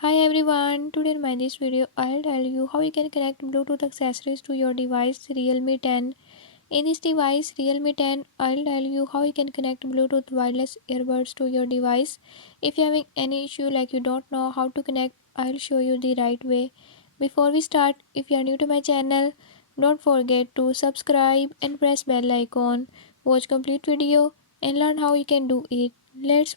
Hi everyone, today in this video I'll tell you how you can connect Bluetooth accessories to your device Realme 10. In this device Realme 10, I'll tell you how you can connect Bluetooth wireless earbuds to your device. If you're having any issue like you don't know how to connect, I'll show you the right way. Before we start, if you are new to my channel, don't forget to subscribe and press bell icon. Watch complete video and learn how you can do it. Let's